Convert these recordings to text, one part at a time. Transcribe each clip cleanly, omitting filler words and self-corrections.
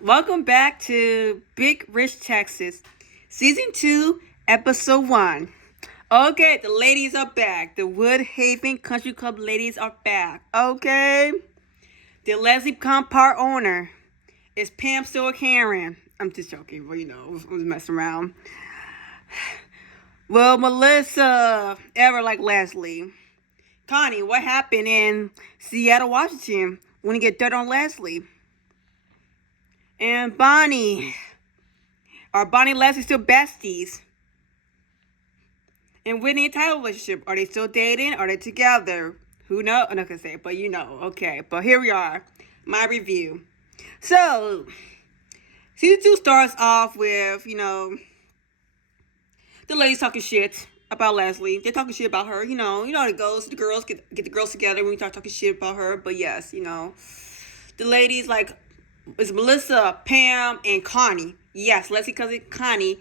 Welcome back to Big Rich Texas, Season 2, Episode 1. Okay, the ladies are back. The Woodhaven Country Club ladies are back. Okay? The Leslie Compart owner is Pam still Karen. I'm just joking, but I'm just messing around. Well, Melissa ever like Leslie? Connie, what happened in Seattle, Washington when you get dirt on Leslie? And Bonnie. Are Bonnie and Leslie still besties? And Whitney and Tyler relationship, are they still dating? Are they together? Who knows? I'm not gonna say it, but okay. But here we are, my review. So, season 2 starts off with, the ladies talking shit about Leslie. They're talking shit about her, how it goes. The girls get the girls together when we start talking shit about her. But yes, the ladies like, it's Melissa, Pam, and Connie. Yes, Leslie, cousin Connie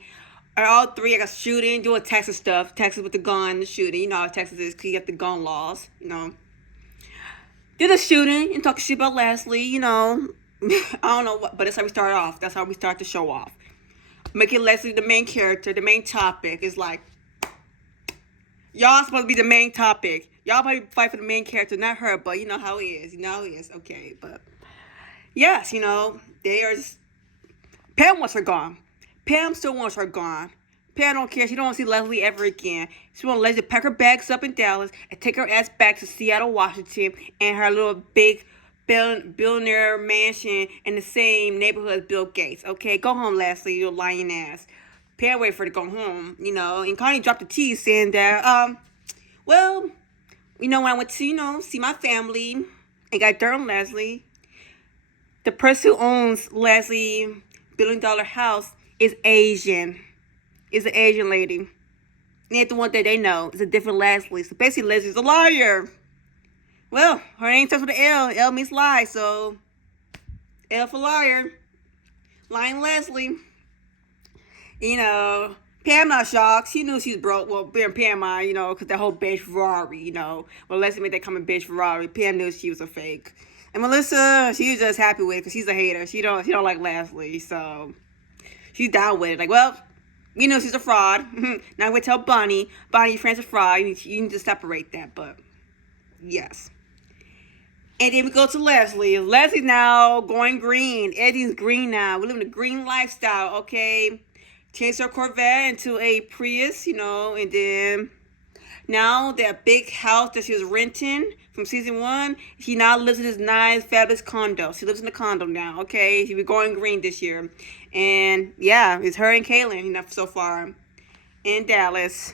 are all three, I guess, shooting, doing Texas stuff. Texas with the gun, the shooting. You know how Texas is, because you got the gun laws, Did the shooting and talking shit about Leslie, I don't know what, but that's how we start off. That's how we start the show off. Making Leslie the main character, the main topic. Is like, y'all supposed to be the main topic. Y'all probably fight for the main character, not her, but you know how he is. Okay, but yes, they are just, Pam wants her gone. Pam still wants her gone. Pam don't care. She don't want to see Leslie ever again. She wants Leslie to pack her bags up in Dallas and take her ass back to Seattle, Washington, and her little big billionaire mansion in the same neighborhood as Bill Gates. Okay, go home, Leslie, you lying ass. Pam wait for her to go home, And Connie dropped the tea saying that, when I went to, see my family and got dirt on Leslie, the person who owns Leslie $1 billion house is Asian. Is an Asian lady. And it's the one that they know. It's a different Leslie. So basically, Leslie's a liar. Well, her name starts with an L. L means lie, so L for liar. Lying Leslie. Pam not shocked. She knew she was broke. Well, Pam, because that whole beige Ferrari, When Leslie made that comment, beige Ferrari, Pam knew she was a fake. And Melissa, she was just happy with it because she's a hater. She don't like Leslie, so she's down with it. Like, well, she's a fraud. Now we tell Bonnie, your friend's a fraud. You need to separate that, but yes. And then we go to Leslie. Leslie's now going green. Everything's green now. We're living a green lifestyle, okay? Changed her Corvette into a Prius, and then now that big house that she was renting from season 1, she now lives in this nice, fabulous condo. She lives in a condo now, okay? She'll be going green this year. And yeah, it's her and Kaylin, so far in Dallas.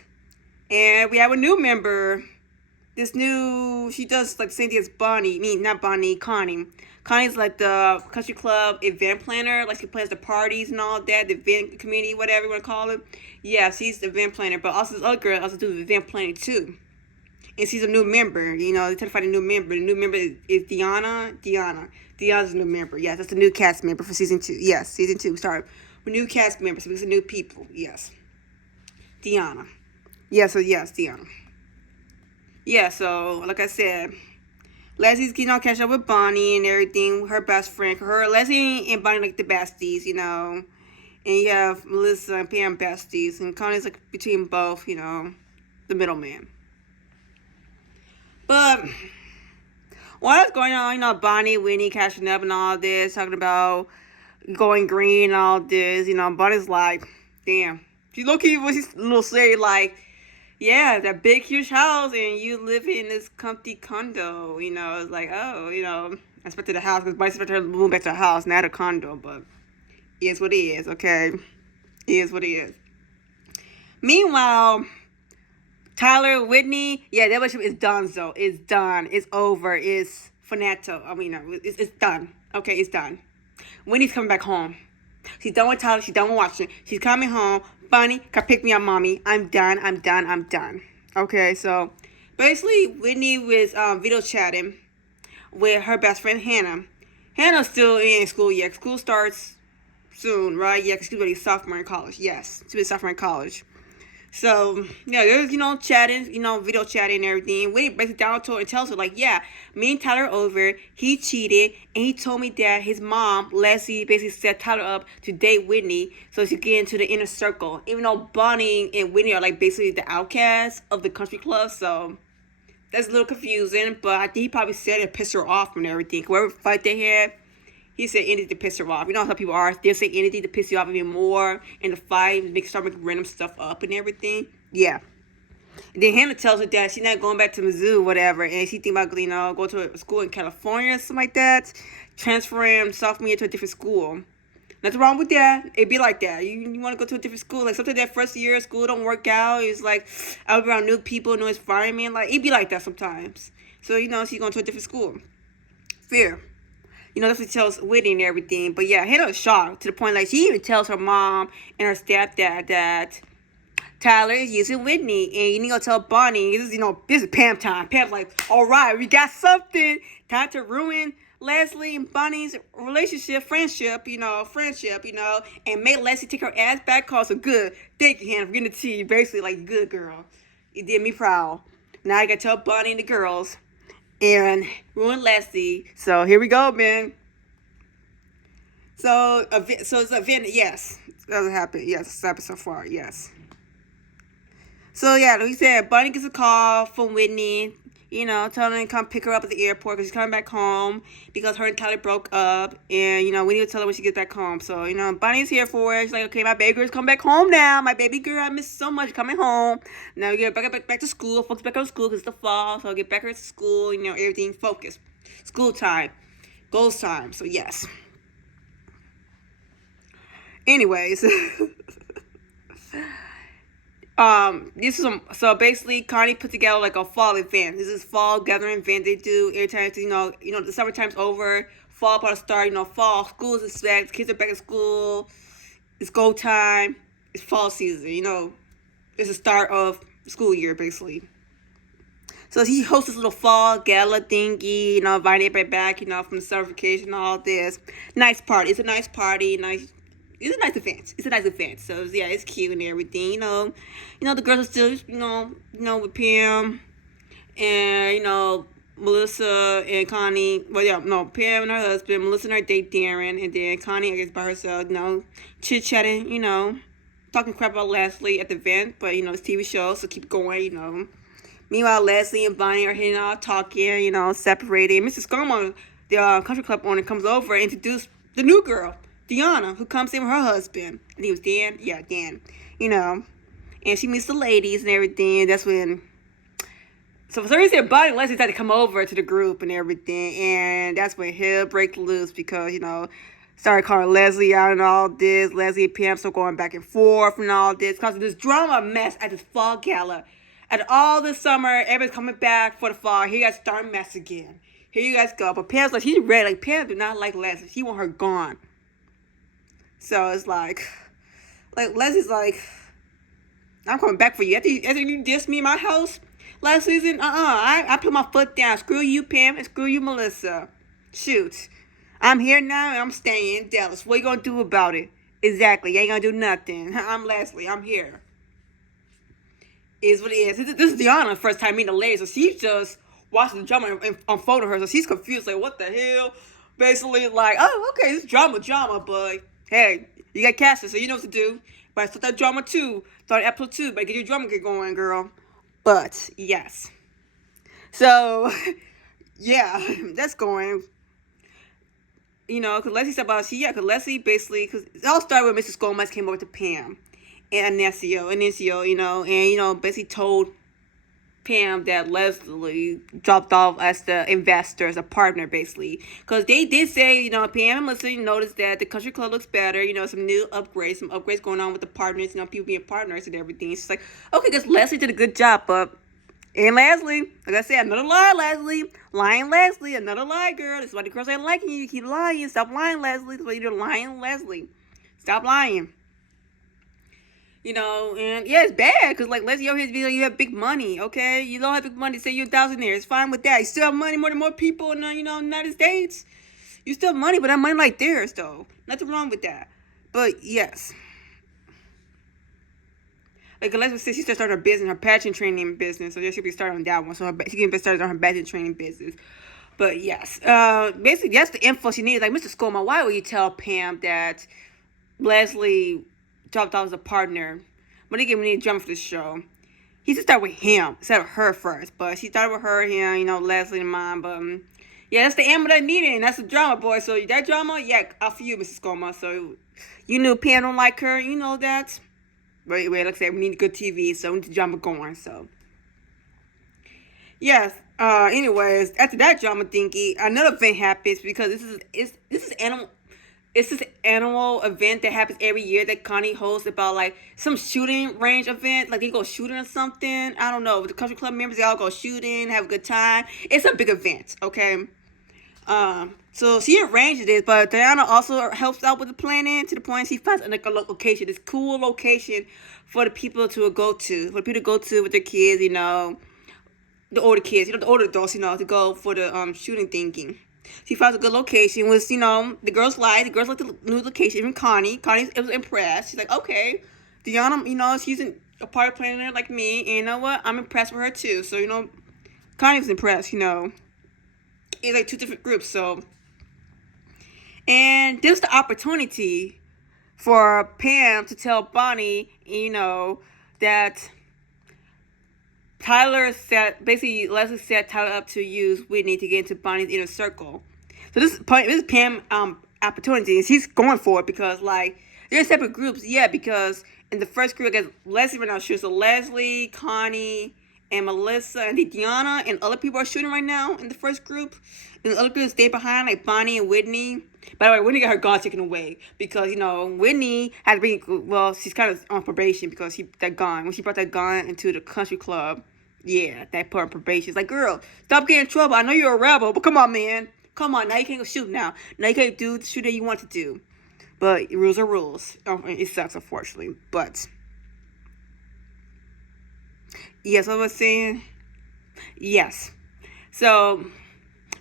And we have a new member. She does like the same thing as Bonnie. Not Bonnie, Connie. Connie's like the country club event planner. Like she plans the parties and all that, the event committee, whatever you want to call it. Yeah, she's the event planner. But also this other girl also does the event planning too. And she's a new member. They try to find a new member. The new member is Deanna. Deanna's a new member. Yes, that's the new cast member for season 2. Yes, season 2. Sorry. We're new cast members. Because new people. Yes. Deanna. Yes, Deanna. Yeah, so, like I said, Leslie's, catch up with Bonnie and everything. Her best friend. Leslie and Bonnie like the besties, And you have Melissa and Pam besties. And Connie's like between both, the middleman. But what's going on, Bonnie, Winnie catching up and all this, talking about going green and all this, Bonnie's like, damn. She low-key was a little silly, like, yeah, that big, huge house, and you live in this comfy condo, It's like, oh, I expected a house, because Bonnie expected her to move back to a house, not a condo, but it is what it is, okay? It is what it is. Meanwhile, Tyler, Whitney, yeah, that relationship is done, though. It's done. It's over. It's finito. It's done. Okay, it's done. Whitney's coming back home. She's done with Tyler. She's done with Washington. She's coming home. Bonnie, come pick me up, mommy. I'm done. Okay, so basically, Whitney was video chatting with her best friend, Hannah. Hannah's still in school yet. School starts soon, right? Yeah, because she's already a sophomore in college. Yes, she's a sophomore in college. So, yeah, there's, chatting, video chatting and everything. Whitney breaks it down to her and tells her, like, yeah, me and Tyler are over. He cheated, and he told me that his mom, Leslie, basically set Tyler up to date Whitney so she get into the inner circle. Even though Bonnie and Whitney are, like, basically the outcasts of the country club, so that's a little confusing. But I think he probably said it pissed her off and everything. Whatever fight they had, he said anything to piss her off. You know how people are. They'll say anything to piss you off even more in the fight, start making random stuff up and everything. Yeah. And then Hannah tells her that she's not going back to Mizzou or whatever, and she think about, going to a school in California or something like that, transferring sophomore year to a different school. Nothing wrong with that. It'd be like that. You want to go to a different school. Like, sometimes that first year of school don't work out. It's like, out around new people, new environment. Like, it'd be like that sometimes. So, she's going to a different school. Fair. That's what she tells Whitney and everything. But yeah, Hannah was shocked to the point, like, she even tells her mom and her stepdad that Tyler is using Whitney. And you need to tell Bonnie, this is Pam time. Pam's like, all right, we got something. Time to ruin Leslie and Bonnie's relationship, friendship, and make Leslie take her ass back home. So good. Thank you, Hannah, for getting the tea. Basically, like, good girl. You did me proud. Now I got to tell Bonnie and the girls and ruin Leslie. So here we go, man. So it's an event. Yes, that doesn't happen. Yes, it's happened so far. Yes. So yeah, like we said, Bonnie gets a call from Whitney. Telling her to come pick her up at the airport because she's coming back home because her and Tyler broke up. And, Whitney will tell her when she gets back home. So, Bonnie's here for her. She's like, okay, my baby girl's come back home now. My baby girl, I miss so much coming home. Now we get back to school. Focus back on school because it's the fall. So I'll get back her to school, everything focused. School time. Goals time. So, yes. Anyways. So basically Connie put together like a fall event. This is fall gathering event they do every time, the summertime's over, fall about to start, fall, school is back, kids are back at school, it's go time, it's fall season, it's the start of school year basically. So he hosts this little fall gala thingy, inviting everybody back, from the summer vacation and all this. Nice party. It's a nice party, it's a nice event. It's a nice event. So yeah, it's cute and everything. The girls are still, with Pam and Melissa and Connie. Well, yeah, no, Pam and her husband, Melissa and her date Darren, and then Connie, I guess, by herself. Chit chatting. Talking crap about Leslie at the event, but it's TV show, so keep going. Meanwhile, Leslie and Bonnie are hitting out, talking, separating. Mrs. Scoma, the country club owner, comes over and introduces the new girl, Deanna, who comes in with her husband. I think it was Dan. Yeah, Dan. And she meets the ladies and everything. That's when... So for some reason, Bonnie and Leslie decided to come over to the group and everything. And that's when hell break loose because, started calling Leslie out and all this. Leslie and Pam still going back and forth and all this. Because of this drama mess at this fall gala. At all this summer, everybody's coming back for the fall. Here you guys start mess again. Here you guys go. But Pam's like, she's ready. Like, Pam do not like Leslie. She want her gone. So it's like Leslie's like, I'm coming back for you. After you dissed me in my house last season, I put my foot down. Screw you, Pam, and screw you, Melissa. Shoot. I'm here now, and I'm staying in Dallas. What you gonna do about it? Exactly. You ain't gonna do nothing. I'm Leslie. I'm here. Is what it is. This is Deanna, first time meeting the lady, so she's just watching the drama unfold on her, so she's confused, like, what the hell? Basically, like, oh, okay, this drama, but hey, you got casted, so you know what to do. But I start that drama too. Start episode 2, but get your drama get going, girl. But, yes. So, yeah, that's going. Because Leslie said about, because Leslie basically, because it all started when Mrs. Gomez came over to Pam and Inancio, and, basically told Pam that Leslie dropped off as the investor, as a partner, basically. Because they did say, Pam and Melissa noticed that the country club looks better, some new upgrades going on with the partners, people being partners and everything. She's like, okay, because Leslie did a good job, but... And Leslie, like I said, another lie, Leslie. Lying Leslie, another lie, girl. That's why the girls ain't liking you. You keep lying. Stop lying, Leslie. That's why you're lying, Leslie. Stop lying. And yeah, it's bad because like Leslie over here, you have big money, okay? You don't have big money, say you're a thousandaire. It's fine with that. You still have money more than more people in United States. You still have money, but that money like theirs though. Nothing wrong with that. But yes. Like Elizabeth said, she started her business, her pageant training business. So she'll be starting on that one. So she can be started on her pageant training business. But yes, basically that's the info she needed. Like, Mr. Skoma, why would you tell Pam that Leslie dropped out as a partner? But they give me drama for the show. He should start with him instead of her first. But she started with her, him, Leslie and mom. But yeah, that's the ammo that I needed. And that's the drama, boy. So that drama, yeah, out for you, Mrs. Skoma. So you knew Pam don't like her. You know that. But anyway, like I said, we need good TV. So we need the drama going. So yes. Anyways, after that drama thingy, another event happens because this is animal. It's this annual event that happens every year that Connie hosts about like some shooting range event. Like they go shooting or something. I don't know. The country club members, they all go shooting, have a good time. It's a big event, okay? So she arranges this, but Diana also helps out with the planning to the point she finds like a location, this cool location for the people to go to. For the people to go to with their kids, the older kids, the older adults, to go for the shooting thinking. She finds a good location. Was the girls like the new location. Even Connie was impressed. She's like, okay, Diana, she's a part of planning like me, and you know what? I'm impressed with her too. So Connie was impressed. It's like two different groups. So, and there's the opportunity for Pam to tell Bonnie, that Leslie set Tyler up to use Whitney to get into Bonnie's inner circle. So this is Pam opportunity, and she's going for it because like they're separate groups, yeah. Because in the first group, I guess Leslie right now shooting. So Leslie, Connie, and Melissa, and Diana, and other people are shooting right now in the first group. And the other groups stay behind, like Bonnie and Whitney. By the way, Whitney got her gun taken away because Whitney had to bring. Well, she's kind of on probation because when she brought that gun into the country club. Yeah, that put her on probation. It's like, girl, stop getting in trouble. I know you're a rebel, but come on, man. Come on, now you can't go shoot now. Now you can't do the shoot that you want to do. But rules are rules. It sucks, unfortunately. But yes, I was saying. Yes. So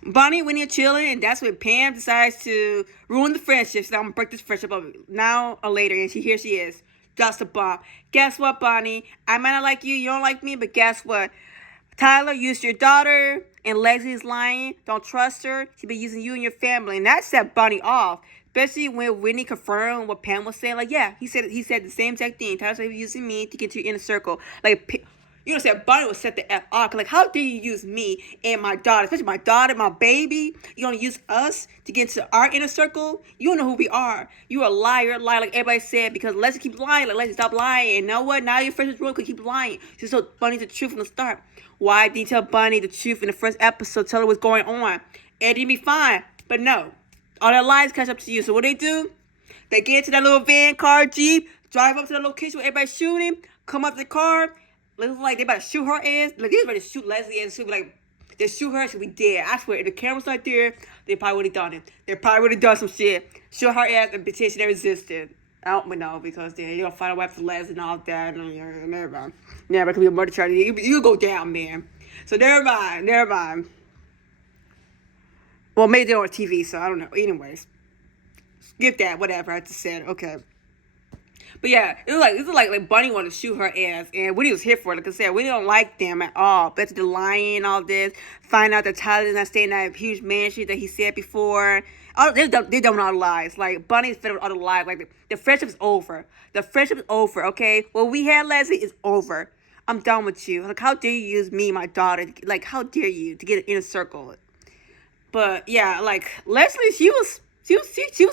Bonnie and Winnie are chilling, and that's when Pam decides to ruin the friendship. So I'm gonna break this friendship up now or later. And here she is. Drops the bomb. Guess what, Bonnie? I might not like you. You don't like me, but guess what? Tyler used your daughter, and Leslie's lying. Don't trust her. She's been using you and your family, and that set Bonnie off. Especially when Whitney confirmed what Pam was saying. Like, yeah, he said the same exact thing. Tyler said he was using me to get to your inner circle. Like, Bonnie was set the F off. Like, how dare you use me and my daughter, especially my daughter, my baby? You gonna use us to get into our inner circle? You don't know who we are. You a liar, like everybody said, because Leslie keeps lying. Like, Leslie, stop lying. You know what? Now your friends ruined because you keep lying. She told Bonnie the truth from the start. Why didn't you tell Bonnie the truth in the first episode? Tell her what's going on. It'd be fine. But no. All their lies catch up to you. So what they do? They get into that little van, car, Jeep, drive up to the location where everybody's shooting, come up to the car. Looks like they about to shoot her ass. Like, they about to shoot Leslie ass. She'll be like, they shoot her, she'll be dead. I swear, if the camera's not there, they probably would have done it. They probably would have done some shit. Shoot her ass and pretend she never existed. I don't know, because they're going to find a way for Leslie and all that. And never mind. Never could be a murder charge. You go down, man. So never mind. Well, maybe they're on TV, so I don't know. Anyways, skip that. Whatever I just said. Okay. But yeah, it was like Bunny wanted to shoot her ass, and Winnie was here for it. Like I said, Winnie don't like them at all. But the lying, all this, find out that Tyler's not staying in that huge mansion that he said before. They don't know all the lies. Like, Bunny's fed with all the lies. Like, the friendship is over. The friendship is over, okay? What we had, Leslie, is over. I'm done with you. Like, how dare you use me, my daughter? Like, how dare you to get an inner circle? But yeah, like Leslie, she was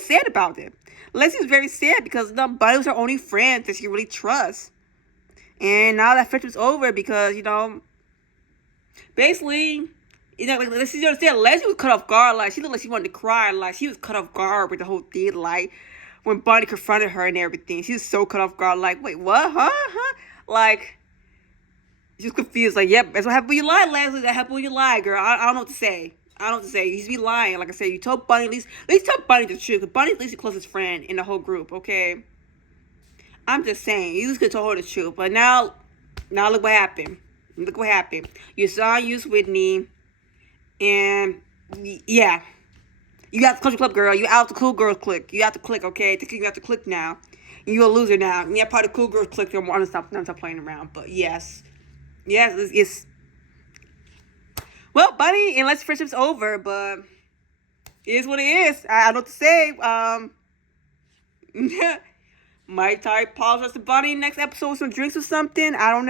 sad about it. Leslie was very sad because Bunny was her only friend that she really trusts. And now that friendship's over because, basically, like, let's just understand, Leslie was cut off guard. Like, she looked like she wanted to cry. Like, she was cut off guard with the whole thing. Like, when Bunny confronted her and everything, she was so cut off guard. Like, wait, what? Huh? Like, she was confused. Like, yep, that's what happened when you lie, Leslie. That happened when you lie, girl. I don't know what to say. You used to be lying. Like I said, you told Bunny, at least tell Bunny the truth. Because Bunny's at least the closest friend in the whole group, okay? I'm just saying, you just could tell her the truth. But now look what happened. Your son used Whitney. And, yeah. You got the country club, girl. You out the cool girls clique. You out the clique, okay? You got the clique now. You're a loser now. Yeah, probably cool girls clicked on one and stop playing around. But yes. Yes, it's well, buddy, unless friendship's over, but it is what it is. I don't know what to say. Might try to apologize to Bunny next episode with some drinks or something. I don't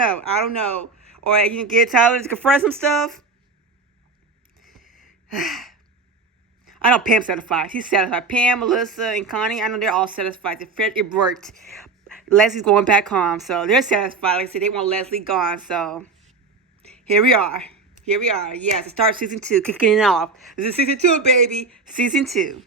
know. Or you can get Tyler to confront some stuff. I know Pam's satisfied. She's satisfied. Pam, Melissa, and Connie, I know they're all satisfied. It worked. Leslie's going back home, so they're satisfied. Like I said, they want Leslie gone, so here we are. Yes, it starts season 2, kicking it off. This is season 2, baby. Season 2.